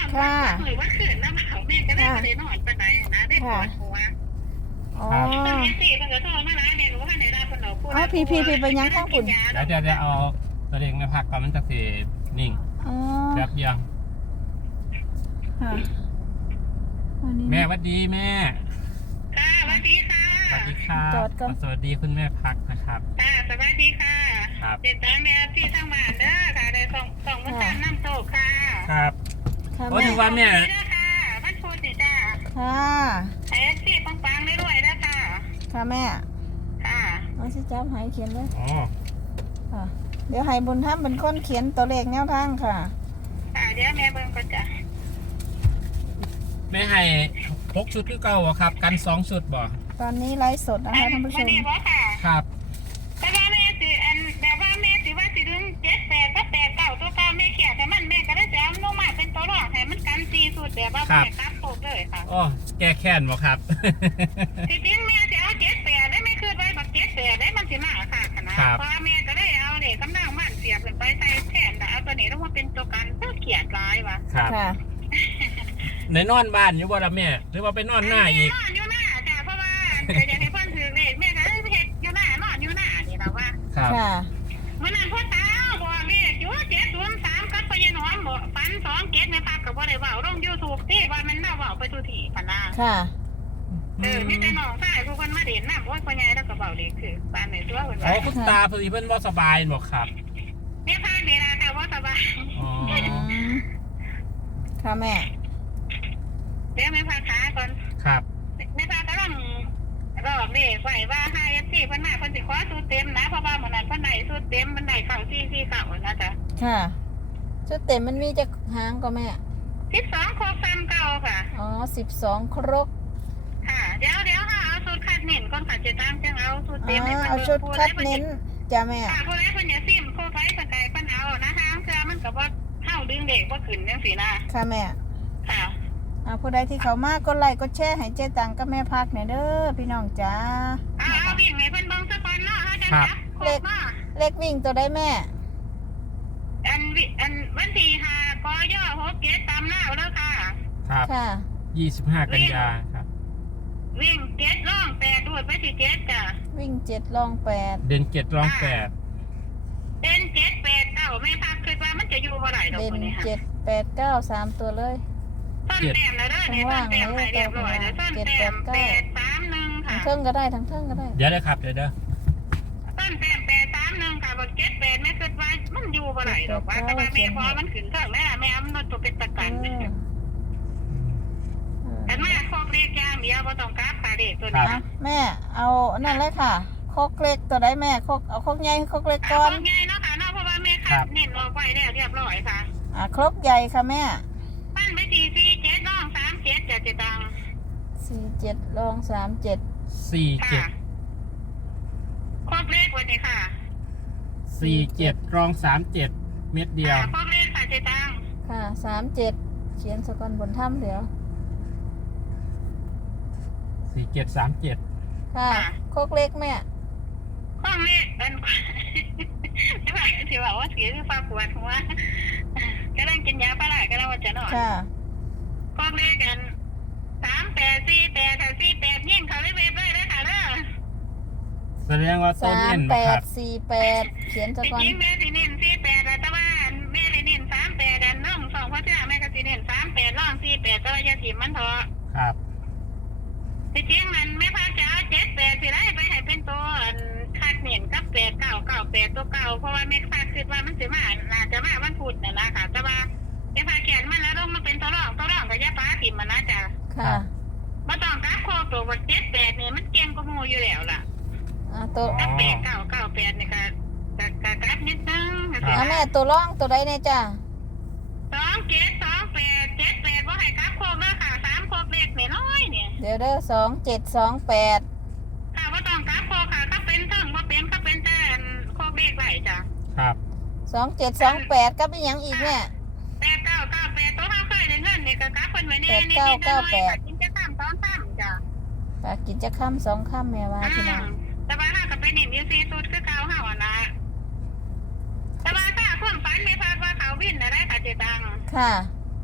ค่ะหรือว่าขืนน้ำเขาแม่ก็ได้ไปนอนไปไหนนะได้ปวดหัวอ๋อตอนนี้สี่เพิ่นก็โทรมาหลายแม่รู้ว่าไหนได้เพิ่นเอาพูดอ๋อพี่ไปยังข้างคุณเดี๋ยวเอาตัวเองมาพักก่อนมันจะสีนิ่งอ๋อแป๊บเดียวค่ะวันนี้แม่หวัดดีแม่ค่ะสวัสดีค่ะสวัสดีครับจอดก่อนสวัสดีคุณแม่พักนะครับค่ะสวัสดีค่ะครับเด็ดตามแม่ที่ทั้งบ้านเด้อค่ะได้ส่งมาตามน้ำโตกค่ะครับค่ะโอ้แม่ถึงวันแม่เด้อค่ะวันพุธนี่จ้าค่ะไอ้ที่ปังๆได้ด้วยเด้อค่ะค่ะแม่ค่ะมาสิจับให้เขียนเลยอ๋อค่ะ เดี๋ยวให้บุญธรรมเป็นคนเขียนตัวเลขแนวทางค่ะค่ะเดี๋ยวแม่เบิ่งก็จะแม่ให้6 ชุดคือเก่าบ่ครับ กัน2 ชุดบ่ตอนนี้ไลฟ์สดนะคะท่านผู้ชวันมนี้บ่ค่ะครับแต่ว่าแม่สิแบบว่าแม่สิว่าสิดึง7-8ก็8-9ตัวเก่าแม่เขียนแต่มันแม่ก็ได้จะเอาลงมาเป็นตัวรองให้มันกัน4สุดแบบว่าแม่กลับโตเลยค่ะอ๋อแก้แค้นบ่ครับที่จริงแม่จะเอา7-8ได้ไม่คืนไว้บัก7-8ได้มันสิมาค่ะขนาดเพราะแม่ก็ได้เอาเนี่ยกำลังมันเสียบขึ้นไปใส่แทนแต่เอาตัวนี้ลงมาเป็นตัวกันเพื่อเขียนร้ายว่ะครับค่ะในนอนบ้านอยู่บ่ล่ะแม่ หรือว่าไปนอนหน้าอีกนอนอยู่หน้าจ้ะเพราะว่าจะอยากให้เพิ่นถือเลขแม่ก็ได้เฮ็ดอยู่หน้านอนอยู่หน้านี่ล่ะว่าครับค่ะเมื่อนั้นพ่อตาบอกเลขอยู่703กับพญานอมบอกฟัน2เกตแม่พักก็บ่ได้เว้าลง YouTube ที่ว่ามันน่าเว้าไปทุกที่พะนะค่ะมีแต่น้องชายผู้คนมาเด่นนำโอ้ยพ่อใหญ่แล้วก็เว้าเลขคือบ้านไหนตัวเพิ่นอ๋อว่าคุณตาพอดีเพิ่นบ่สบายบ่ครับแม่พานี่ล่ะค่ะบ่สบายอ๋ออืมค่ะแม่เดี๋ยวแม่พาขาก่อนครับแม่พากำลังบอกเลขไว้ว่าให้ที่เพิ่นมาเพิ่นสิขอสูตรเต็มนะเพราะว่ามื้อนั้นเพิ่นได้สูตรเต็มมันได้เข้า4เข้านะจ๊ะค่ะชุดเต็มมันมีจะหางก็แม่ 12โคซ้ำเก่าค่ะอ๋อ12 ครกค่ะเดี๋ยวค่ะเอาสูตรคัดเน้นก่อนค่ะจะตามจังเอาสูตรอ๋เต็มให้อเพิ่นเอาชุดคัดเน้นจ้ะแม่ค่ะผู้ใดเพิ่นอย่าซิมโคไผเพิ่นใดเพิ่นเอานะคะเพื่อมันก็บ่เฮาดึงเด็กบ่ขึ้นจังซี่นะค่ะแม่ค่ะผู้ใดที่เขามากก็ไลค์ก็แชร์ให้เจ๊ตังกับแม่พักหน่อยเด้อพี่น้องจ้าเอาวิ่งให้เพิ่นเบิ่งซะก่อนเนาะเฮาจะจับโคกมาเลขวิ่งตัวได้แม่อันวันที่5กย6 7ตามหน้าเด้อค่ะครับค่ะ 25 กันยาครับวิ่ง7ล่อง8ด้วยไปที่7จ้ะวิ่ง7ลอง8 เด่น7รอง8 เป็น7 8 9แม่พักคิดว่ามันจะอยู่บ่ได้ดอกเด่นมื้อนี้ค่ะ 7 8 9 3 ตัวเลยต้นแต้มแล้วเด้อเนี่ยต้นแต้มให้เรียบร้อยแล้วต้นแต้ม831 ทั้ค่ะงเทิงก็ได้ทั้งเทิงก็ได้เดี๋ยวนะครับเดี๋ยวต้นแต้ม831ค่ะบ่7 8แม่คิดว่ามันอยู่บ่ได้ดอกว่าแต่ว่าแม่พอมันขึ้นเทิงแม่แม่เอามันตัวเป็นประกัน แต่แม่คอกเรียกย่างเดียวบ่ต้องกราบค่ะเด็กตัวนี้อ่ะแม่เอานั่นเลยค่ะโคกเล็กตัวได้แม่โคกเอาโคกใหญ่โคกเล็กคก่อนอกใหญ่เนาะค่ะเนาะเพราะว่าแม่คัดเน้นออกไว้แล้วเรียบร้อยค่ะครกใหญ่ค่ะแม่ปั้นไป447น้อง37จะตัง 47ลอง37 ค่ะ 47 คอกเลขวันนี้ค่ะ 47รอง37 เม็ดเดียวคอกเลขค่ะเจตังค่ะ37เขียนสกอนบนถ้ำเดี๋ยว 4737 ค่ะโคกเล็กแม่คอกเลขเป็นที่ว่าเสียคือฟ้าปวดหัวกำลังกินยาปลาไหลกำลังว่าจะนอนค่ะคอกเลขกัน3848ค่ะ48ยิ่งเขาเลยเว็บเลยนะคะเด้อแสดงว่าต้นเล่นบ่ครับ 3848เขียนสจกอนริงๆแม่สิเน้น48แต่ว่าแม่เลยเน้น38อันน้องสองพ่อเจ้าแม่ก็สิเน้น38ร่อง48แต่ว่าอย่าถิ่มมันเถอะครับจริงๆมันแม่พาจะเอา78สิได้ไปให้เป็นตัวคาดเน้นกับ8998ตัวเก่าเพราะว่าแม่พาคิดว่ามันสิมาน่าจะมาวันพุธน่ะนะค่ะแต่ว่าแม่พาเขียนมันแล้วลงมาเป็นตัวรองก็อย่าป้าถิ่มมันนะจ๊ะค่ะบ่ต้องกราฟโคตัวว่า78นี่มันเก่งกว่าหมู่อยู่แล้วล่ะตัวกับ8998นี่ก็กราฟนิดนึงแม่ตัวร่องตัวใดเนี่ยจ้ะ 272878บ่ให้กราฟโคกเด้อค่ะ3โคกเล็กน้อยๆเนี่ยเดี๋ยวเด้อ2728 ค่ะว่าต้องกราฟโคค่ะก็เป็นเทิงว่าเป็นก็เป็นแต่โคกเลขไหลจ้ะครับ 2728กับอีหยังอีกแม่ 8998ตัวเขาเคยได้เงินนี่ก็กราฟเพิ่นไว้ในนี่น้อยๆกินจะตามตอนซ้ำจ้ะกินจะค่ำ2ค่ำแม่ว่าพี่น้องแต่ว่าถ้าก็เป็นนิวซีสุดคือเก่าเฮาอ่ะนะแต่ว่าถ้าความฝันไม่พลาดว่าเขาวินได้ค่ะเจตังค่ะเขา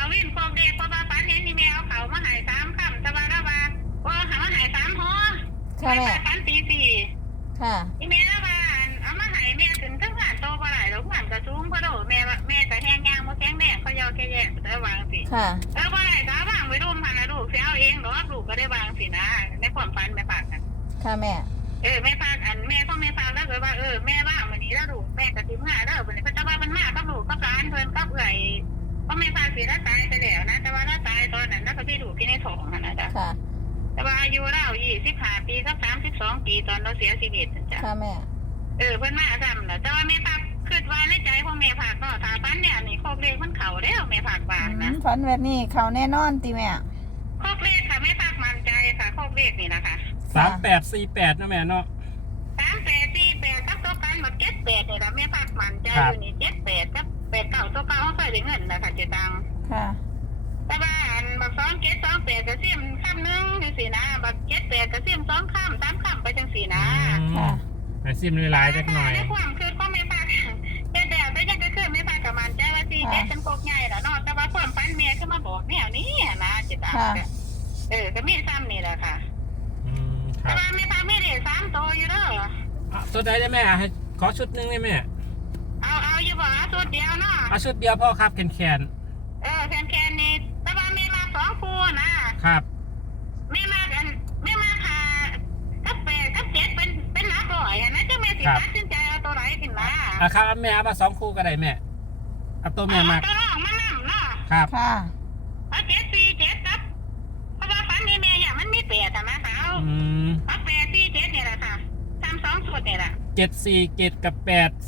วิ่งโคกเด็กเพราะว่าฝันเห็นนี่แม่เอาเขามาหาย3ค่ำแต่ว่าแล้วว่าหามาหาย3หัวค่ะแม่ฝันตี4 ค่ะอีแม่แล้วว่าเอามาหายแม่ถึงทั้งหานโตบ่หลายแล้วหานกระสูงกระโดดแม่ก็แห้งยางบ่แข็งแม่เขายอแค่แย่แต่วางสิค่ะบ่ได้ก็วางไว้รุมพันนะลูกสิเอาเองดอกลูกก็ได้วางสินะในความฝันแม่ฝากกันค่ะแม่แม่ฝากแม่ต้องแม่ฝากแล้วก็ว่าแม่ว่างวันนี้แล้วลูกแม่ก็สิมาแล้ววันนี้ก็จะว่ามันมากับลูกกับหลานเพิ่นกับเอื้อยก็แม่ฝากสิแล้วตายไปแล้วนะแต่ว่าแล้วตายตอนนั้นแล้วก็ที่ลูกที่ในท้องนั่นนะจ๊ะค่ะแต่ว่าอายุเรา25 ปีกับ32 ปีตอนเราเสียชีวิตจ้ะค่ะแม่เพิ่นมาซ้ำน่ะแต่ว่าแม่ฝากคิดว่าในใจของแม่ฝากเนาะถ้าฝันเนี่ยนี่โคกเลขมันเข้าแล้วแม่ฝากว่านะฝันแบบนี้เขาแน่นอนติแม่โคกเลขค่ะแม่ฝากมั่นใจค่ะโคกเลขนี่นะคะ 3848นะแม่เนาะ 3848กับตัวกันแบบ78นี่ล่ะแม่ฝากมั่นใจอยู่นี่78กับ89ตัวเก่าเขาเคยได้เงินนะคะเจตังค่ะแต่ว่าอันบัก2728ก็ซิมคำนึงจังซี่นะบัก78ก็ซิม2คำ3คำไปจังซี่นะค่ะไปซิมหลายๆจักหน่อยในความคือก็ไม่ฝากแต่แต่ยังก็คือไม่ฝากกับมันใจว่า47ฉันโกกใหญ่แล้วเนาะแต่ว่าความฝันแม่ขึ้นมาบอกแนวนี้นะเจตังก็มีซ้ำนี่แหละค่ะครัแต่บว่าไม่ฝากไม่ได้3ตัวอยู่เด้อตัวใดได้แม่ให้ขอชุดหนึงได้แม่เอาอยู่บ่สุดเดียวเนาะเอาชุดเดียวพ่อครับแคนแคนนี่แต่ว่าไม่มา2คู่นะครับ ไม่มาค่ะกับ8กับ7เป็นหลักร้อยนะจะแม่สิตัดสินใจเอาตัวไหนขึ้นมาครับแม่เอามา2คู่ก็ได้แม่เอาตัวแม่มาตัวน้องมานำเนาะครับค่ะเอา747ครับเพราะว่าฝันนี่แม่อย่างมันมี8แต่มาสาว เอา847นี่แหละค่ะ32สุดนี่แหละ 747กับ848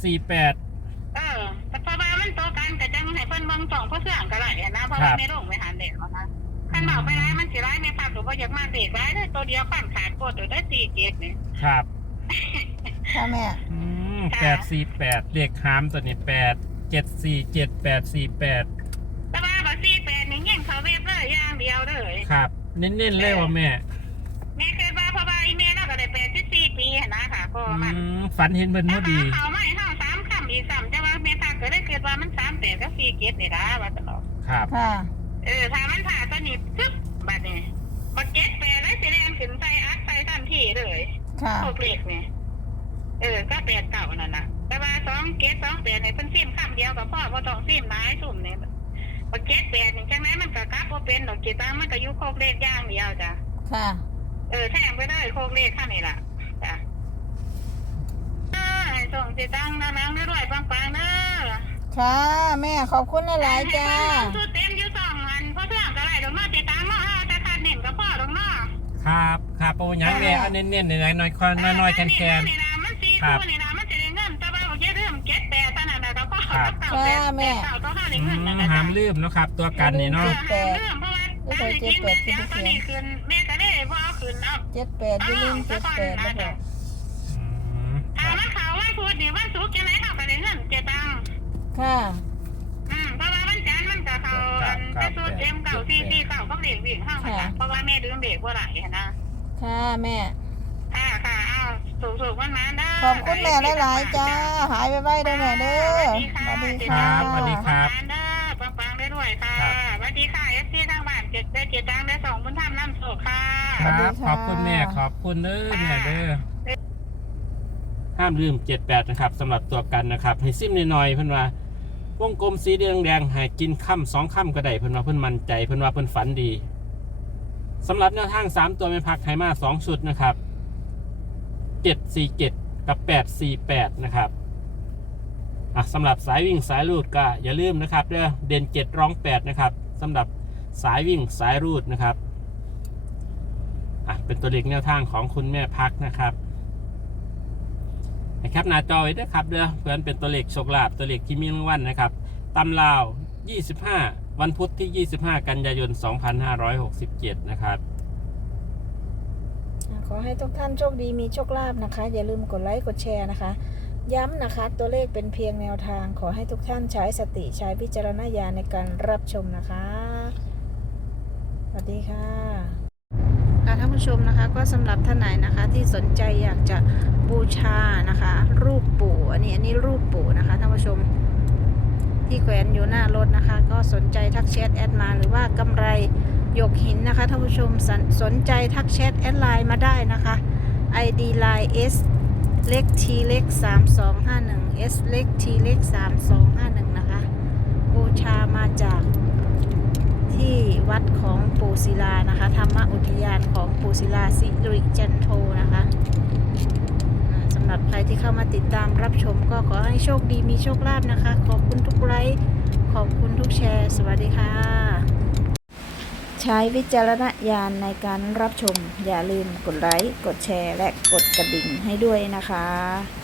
แต่เพราะว่ามันโตกันแต่จังให้เพิ่นเบิ่ง2เพราะเสื่องก็หลายนะเพราะว่าไม่ลงไปหาเด็กนะคันเบาไปร้ายมันสิร้ายแม่ฝากตัวบ่อยากมาเด็กร้ายเลยตัวเดียวขั้นขาดโคตรตัวได้47นี่ครับค่ะแม่ 848เลขหามตัวนี้8 747 848 แต่ว่าบัก48นี่ยิงเขาเว็บเลยอย่างเดียวเลยครับเน้นๆเลยว่าแม่แม่เคยว่าเพราะว่าอีเมลเราก็ได้84ปีนะคะก็มันฝันเห็นเพิ่นพอดีเขาไม่เฮา3คำอีก3แต่ว่าแม่ฝากก็ได้เกิดว่ามัน38กับ47นี่ล่ะว่าตลอดครับค่ะถ้ามันผ่าตัวนี้ปึ๊บบัดนี้บักเก็ตแปรแล้วสิแรงขึ้นใส่อัดใส่ทันทีเลยค่ะโคกเล็กเนี่ยก็แปดเก่านั่นน่ะแต่ว่า2เก็ต2แปดเนี่ยเพิ่นซิมคำเดียวกับพ่อบ่ต้องซิมหลายสุ่มเนี่ยบักเก็ตแปดนี่จังได๋มันก็กลับบ่เป็นดอกเกตังมันก็อยู่โคกเล็กอย่างเดียวจ้ะค่ะแทงไปเลยโคกเล็กคั่นนี่ล่ะจ้ะให้ส่งเกตังนางๆรวยๆปังๆเด้อค่ะแม่ขอบคุณหลายๆจ้าสุดเต็มอยู่2อันเพราะเพื่อนก็ได้ดอกเนาะเกตังเนาะถ้าขาดเน้นก็พอดอกเนาะครับโอ้ยังแม่เอาเน้นๆหน่อยๆน้อยๆแคนนี่นะมัน4คู่นี่นะมันจะได้เงินแต่ว่าอย่าลืม7 8เท่านั้นน่ะก็พอกับเก่า8เก่าต้องหาได้เงินนั่นน่ะห้ามลืมเนาะครับ ตัวกันนี่เนาะเพราะว่าตอนนี้แม่เสียตัวนี้คืนแม่ก็ได้บ่เอาคืนเอา 78อย่าลืม78นะพ่อถ้ามันเขาวันพุธนี่วันศุกร์จังได๋เฮาก็ได้เงินเจ็ดตังค์ค่ะเพราะว่าวันจันทร์มันก็เขาไปสูตรM เก่า44เก่าก็เลขวิ่งเฮาค่ะเพราะว่าแม่ดื่มเด็กบ่หลายนะค่ะแม่ค่ะเอาสูงๆมันมาเด้อขอบคุณแม่หลายๆจ้า หายไปไว้เด้อแม่เด้อสวัสดีค่ะสวัสดีครับเด้อปังๆได้ด้วยค่ะสวัสดีค่ะ FC ทางบ้านเจ็ดตังค์ได้2บุญธรรมนำโชคค่ะครับขอบคุณแม่ขอบคุณเด้อแม่เด้อห้ามลืม78นะครับสำหรับตัวกันนะครับให้ซิมหน่อยๆเพิ่นว่าวงกลมสีแดงๆให้กินค่ำ2ค่ำก็ได้เพิ่นว่าเพิ่นมั่นใจเพิ่นว่าเพิ่นฝันดีสำหรับแนวทาง3ตัวแม่พักให้มา2ชุดนะครับ747กับ848นะครับสำหรับสายวิ่งสายรูดก็อย่าลืมนะครับเด้อเด่น7รอง8นะครับสำหรับสายวิ่งสายรูดนะครับเป็นตัวเลขแนวทางของคุณแม่พักนะครับนะครับหน้าจอไว้ด้วยครับเด้อเพื่อนเป็นตัวเลขโชคลาภตัวเลขที่มีรางวัลนะครับตำลาว25วันพุธที่25กันยายน2567นะครับขอให้ทุกท่านโชคดีมีโชคลาภนะคะ อย่าลืมกดไลค์กดแชร์นะคะ ย้ำนะคะตัวเลขเป็นเพียงแนวทางขอให้ทุกท่านใช้สติใช้วิจารณญาณในการรับชมนะคะสวัสดีค่ะท่านผู้ชมนะคะก็สำหรับท่านไหนนะคะที่สนใจอยากจะบูชานะคะรูปปู่อันนี้รูปปู่นะคะท่านผู้ชมที่แขวนอยู่หน้ารถนะคะก็สนใจทักแชทแอดมาหรือว่ากำไรหยกหินนะคะท่านผู้ชมสนใจทักแชทแอดไลน์มาได้นะคะ ID line S เล็ก T เล็ก3251 S เล็ก T เล็ก3251นะคะบูชามาจากที่วัดของปู่ศิลานะคะธรรมอุทยานของปู่ศิลาสิริจันโทนะคะสำหรับใครที่เข้ามาติดตามรับชมก็ขอให้โชคดีมีโชคลาภนะคะขอบคุณทุกไลค์ขอบคุณทุกแชร์สวัสดีค่ะใช้วิจารณญาณในการรับชมอย่าลืมกดไลค์กดแชร์และกดกระดิ่งให้ด้วยนะคะ